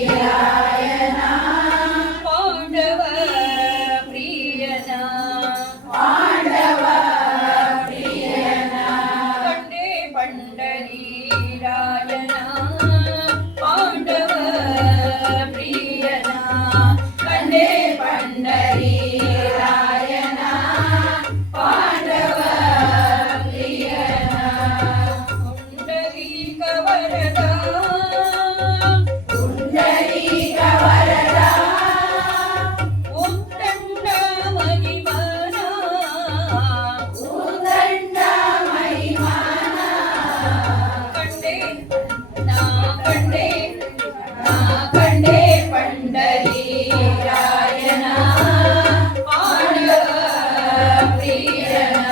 पंढरीरायना पांडव प्रियना पांडव प्रियना कंडे पंढरीरायना पांडव प्रियना कंडे पंढरीरायना पांडव प्रियना पुंडरीक वरदा पुंडरीक वरदा उद्दंड महिमना उदंड महिमाना कंडे कंडे पंढरीरायना पांडव प्रियना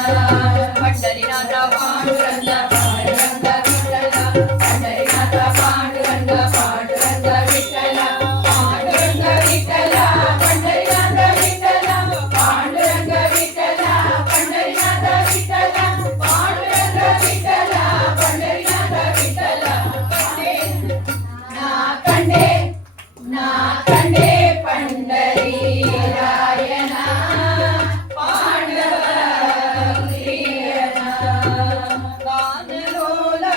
पंढरीनाथ पांडुरंग पांडुरंग विठ्ठला पंढरीनाथ पांडुरंग पांडुरंग विठ्ठला पांडुरंग विठ्ठला पंढरीनाथ विठ्ठला पांडुरंग विठ्ठला पंढरीनाथ विठ्ठला पांडुरंग विठ्ठला पंढरीनाथ विठ्ठला कंडे पंढरीरायना पांडव प्रियना गानलोला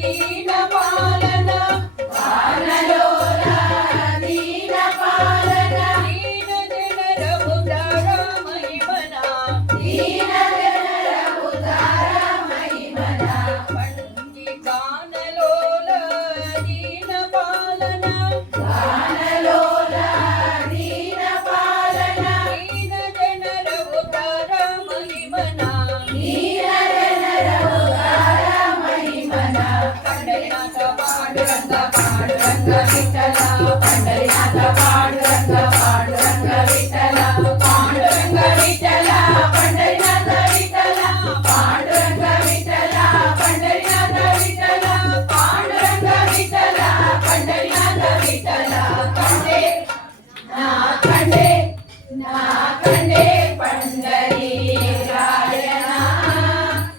दीनपालना वानलोला दीनपालना दीनजनर उदार महिमना दीनजनर उदार महिमना पंडी गानलोला दीनपालना वानलोला दीनपालना दीनजनर उदार महिमना दीनजनर उदार महिमना पंढरीनाथ पांडुरंग पांडुरंग विठ्ठला पंढरीनाथ पांडुरंग पांडुरंग विठ्ठला पांडुरंग विठ्ठला पंढरीनाथ विठ्ठला पांडुरंग विठ्ठला पंढरीनाथ विठ्ठला पांडुरंग विठ्ठला पंढरीनाथ विठ्ठला कंडे पंढरीरायना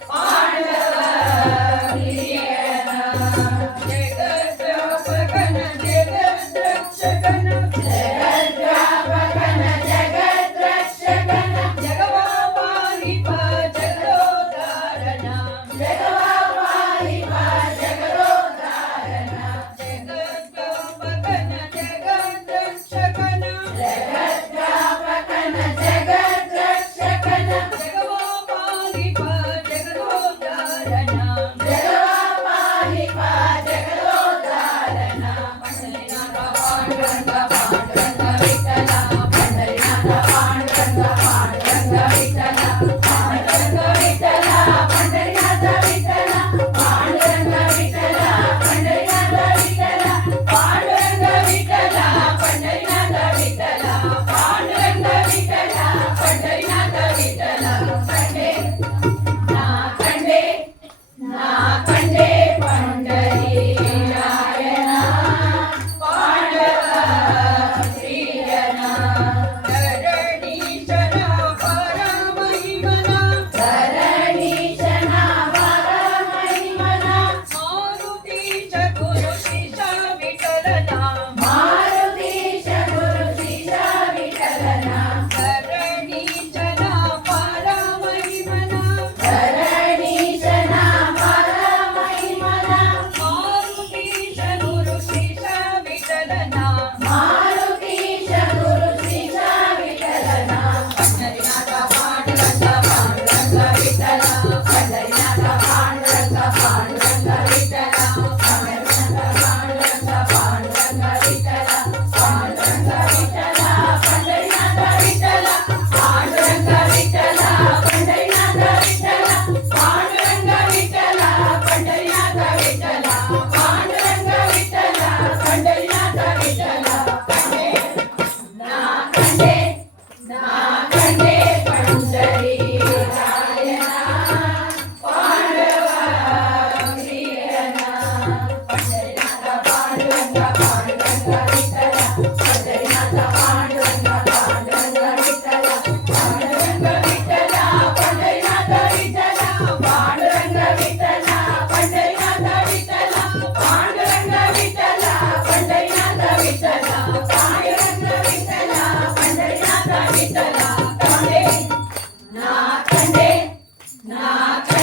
पांडव प्रियना जगद्व्यापकन जगद्रक्षकन जगद्व्यापकन जगद्रक्षकन जगवा पाहिप जगदोद्धारणा जगवा पाहिप जगदोद्धारणा जगद्व्यापकन जगद्रक्षकन जगद्व्यापकन जगद्रक्षकन जगवा पाहिप जगदोद्धारणा जगवा पाहिप जगदोद्धारणा पंढरीनाथ पांडुरंग पांडुरंग विठ्ठला पंढरीनाथ पांडुरंग पांडुरंग विठ्ठला पांडुरंग विठ्ठला पंढरीनाथ विठ्ठला पांडुरंग विठ्ठला पंढरीनाथ विठ्ठला पांडुरंग विठ्ठला पंढरीनाथ विठ्ठला पांडुरंग विठ्ठला पंढरीनाथ विठ्ठला कंडे पंढरीरायना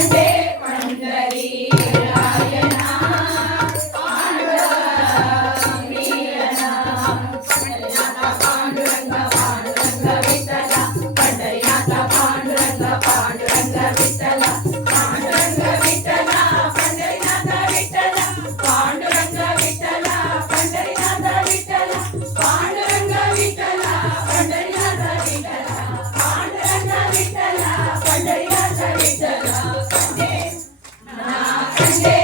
कंडे पंढरी रायना पांडुरंगीयना पांडुरंग पांडुरंग विठ्ठला पंढरीनाथ पांडुरंग पांडुरंग विठ्ठला पांडुरंग विठ्ठला पंढरीनाथ विठ्ठला पांडुरंग विठ्ठला पंढरीनाथ विठ्ठला पांडुरंग विठ्ठला पंढरीनाथ विठ्ठला पांडुरंग विठ्ठला पंढरीनाथ विठ्ठला कंडे